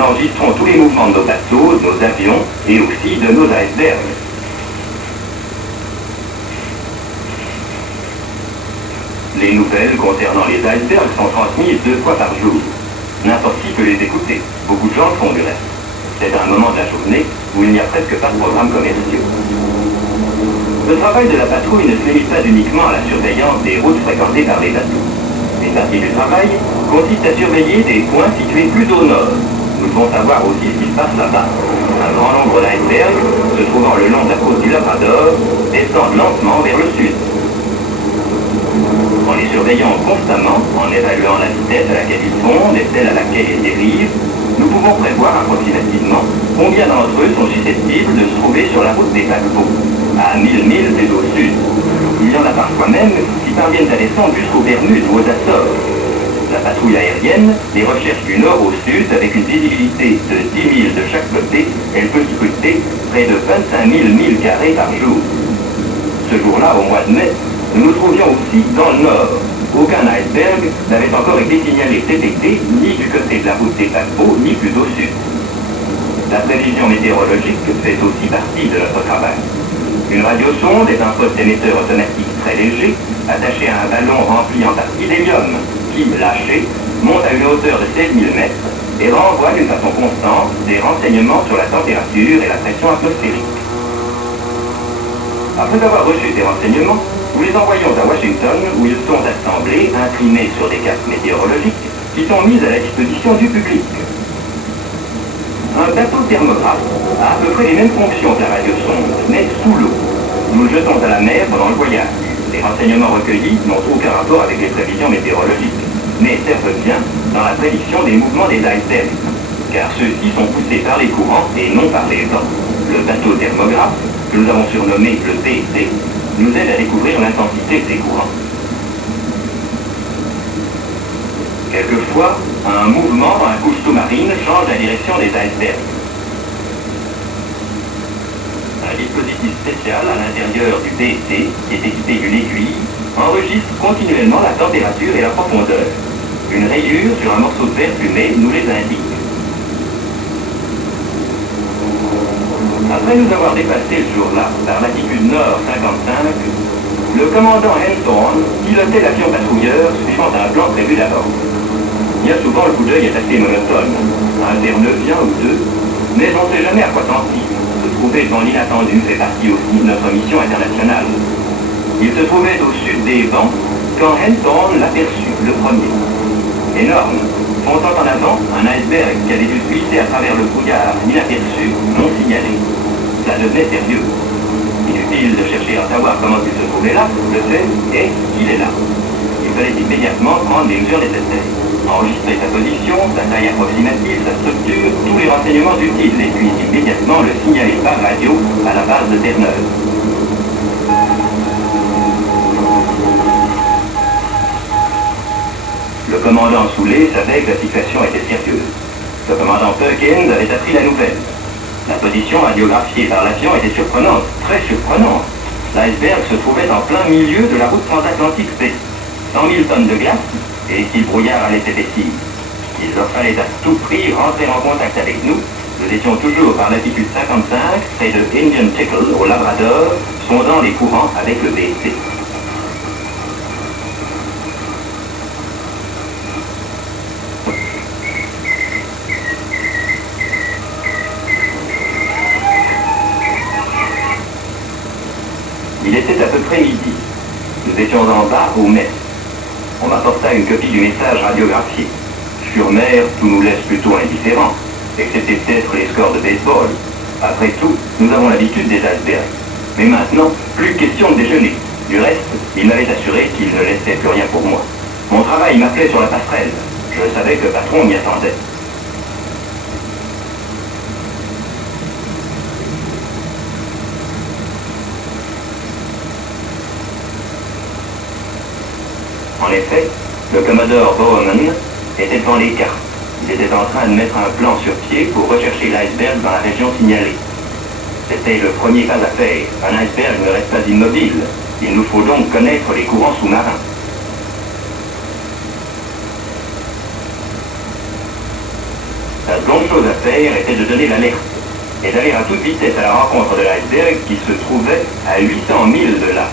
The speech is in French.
nous enregistrons tous les mouvements de nos bateaux, de nos avions et aussi de nos icebergs. Les nouvelles concernant les icebergs sont transmises 2 fois par jour. N'importe qui peut les écouter. Beaucoup de gens font du reste. C'est un moment de la journée où il n'y a presque pas de programmes commerciaux. Le travail de la patrouille ne se limite pas uniquement à la surveillance des routes fréquentées par les bateaux. Une partie du travail consiste à surveiller des points situés plus au nord. Nous devons savoir aussi ce qui se passe là-bas. Un grand nombre d'icebergs, se trouvant le long de la côte du Labrador, descendent lentement vers le sud. En les surveillant constamment, en évaluant la vitesse à laquelle ils fondent et celle à laquelle ils dérivent, nous pouvons prévoir approximativement combien d'entre eux sont susceptibles de se trouver sur la route des paquebots, à 1000 milles plus au sud. Il y en a parfois même qui parviennent à descendre jusqu'aux Bermudes ou aux Açores. La patrouille aérienne les recherche du nord au sud avec une visibilité de 10 000 de chaque côté. Elle peut scruter près de 25 000 milles carrés par jour. Ce jour-là, au mois de mai, nous nous trouvions aussi dans le nord. Aucun iceberg n'avait encore été signalé détecté ni du côté de la route des paquebots, ni plus au sud. La prévision météorologique fait aussi partie de notre travail. Une radiosonde est un poste émetteur automatique très léger, attaché à un ballon rempli en partie d'hélium, qui, lâché, monte à une hauteur de 16 000 mètres et renvoie d'une façon constante des renseignements sur la température et la pression atmosphérique. Après avoir reçu ces renseignements, nous les envoyons à Washington où ils sont assemblés, imprimés sur des cartes météorologiques qui sont mises à la disposition du public. Un bateau thermographe a à peu près les mêmes fonctions que la radiosonde, mais sous l'eau. Nous le jetons à la mer pendant le voyage. Les renseignements recueillis n'ont aucun rapport avec les prévisions météorologiques, mais servent bien dans la prédiction des mouvements des icebergs, car ceux-ci sont poussés par les courants et non par les vents. Le bateau thermographe, que nous avons surnommé le BT, nous aide à découvrir l'intensité de ces courants. Quelquefois, un mouvement dans la couche sous-marine change la direction des icebergs. Un dispositif spécial à l'intérieur du BT, qui est équipé d'une aiguille, enregistre continuellement la température et la profondeur. Une rayure sur un morceau de verre fumé nous les indique. Après nous avoir dépassé ce jour-là, par latitude nord 55, le commandant Henthorne pilotait l'avion patrouilleur suivant un plan prévu d'avance. Bien souvent, le coup d'œil est assez monotone, un Terre-Neuvien ou 2, mais on ne sait jamais à quoi s'en tire. Se trouver dans l'inattendu fait partie aussi de notre mission internationale. Il se trouvait au sud des vents quand Henthorne l'aperçut, le premier. Énorme, fonçant en avant, un iceberg qui avait dû se glisser à travers le brouillard inaperçu, non signalé. Ça devenait sérieux. Inutile de chercher à savoir comment il se trouvait là, le fait est qu'il est là. Il fallait immédiatement prendre les mesures nécessaires. Enregistrer sa position, sa taille approximative, sa structure, tous les renseignements utiles et puis immédiatement le signaler par radio à la base de Terre-Neuve. Le commandant Soulet savait que la situation était sérieuse. Le commandant Perkins avait appris la nouvelle. La position radiographiée par l'avion était surprenante, très surprenante. L'iceberg se trouvait en plein milieu de la route transatlantique C. 100 000 tonnes de glace, et si le brouillard allait s'épaissir. Il leur fallait à tout prix rentrer en contact avec nous. Nous étions toujours par latitude 55, près de Indian Tickle, au Labrador, sondant les courants avec le BT. Il était à peu près midi. Nous étions en bas au mess. On m'apporta une copie du message radiographié. Sur mer, tout nous laisse plutôt indifférents, excepté peut-être les scores de baseball. Après tout, nous avons l'habitude des icebergs. Mais maintenant, plus question de déjeuner. Du reste, il m'avait assuré qu'il ne laissait plus rien pour moi. Mon travail m'appelait sur la passerelle. Je savais que le patron m'y attendait. En effet, le commodore Bowman était devant les cartes. Il était en train de mettre un plan sur pied pour rechercher l'iceberg dans la région signalée. C'était le premier pas à faire. Un iceberg ne reste pas immobile. Il nous faut donc connaître les courants sous-marins. Sa seconde chose à faire était de donner l'alerte et d'aller à toute vitesse à la rencontre de l'iceberg qui se trouvait à 800 milles de là.